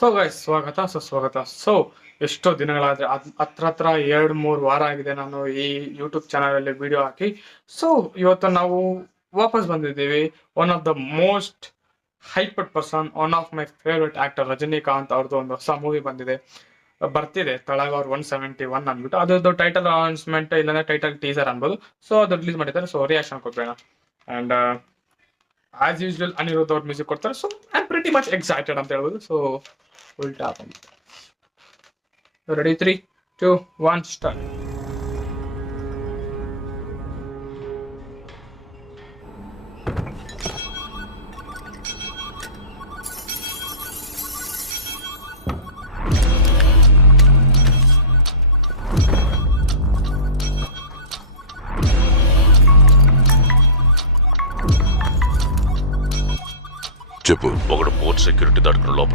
So guys ಸ್ವಾಗತ ಸುಸ್ವಾಗತ. ಎಷ್ಟೋ ದಿನಗಳಾದ್ರೆ ಹತ್ರ 2-3 ವಾರ ಆಗಿದೆ ನಾನು ಈ ಯೂಟ್ಯೂಬ್ ಚಾನಲ್ ಅಲ್ಲಿ ವಿಡಿಯೋ ಹಾಕಿ. ಸೊ ಇವತ್ತು ನಾವು ವಾಪಸ್ ಬಂದಿದ್ದೀವಿ. One of the most hyped person, one of my favourite actor Rajinikanth ಅವ್ರದ್ದು ಒಂದು ಹೊಸ ಮೂವಿ ಬರ್ತಿದೆ ತಳಗ ಅವ್ರು 171 ಅಂದ್ಬಿಟ್ಟು. ಅದ್ರದ್ದು ಟೈಟಲ್ ಅನೌನ್ಸ್ಮೆಂಟ್ ಇಲ್ಲಾಂದ್ರೆ ಟೈಟಲ್ ಟೀಸರ್ ಅನ್ಬೋದು. ಸೊ ಅದು ರಿಲೀಸ್ ಮಾಡಿದ್ದಾರೆ. ಸೊ ರಿಯಾಕ್ಷನ್ ಕೊಡ್ಬೇಡ. ಅಂಡ್ ಆಸ್ ಯೂಶುವಲ್ ಅನಿರುದ್ಧ ಅವ್ರ ಮ್ಯೂಸಿಕ್ ಕೊಡ್ತಾರೆ. So I am pretty much excited ಅಂತ ಹೇಳ್ಬೋದು. So full top. Ready, 3, 2, 1 start. చెప్పు. ఒకడు పోర్ట్ సెక్యూరిటీ దాటుకుని లోపల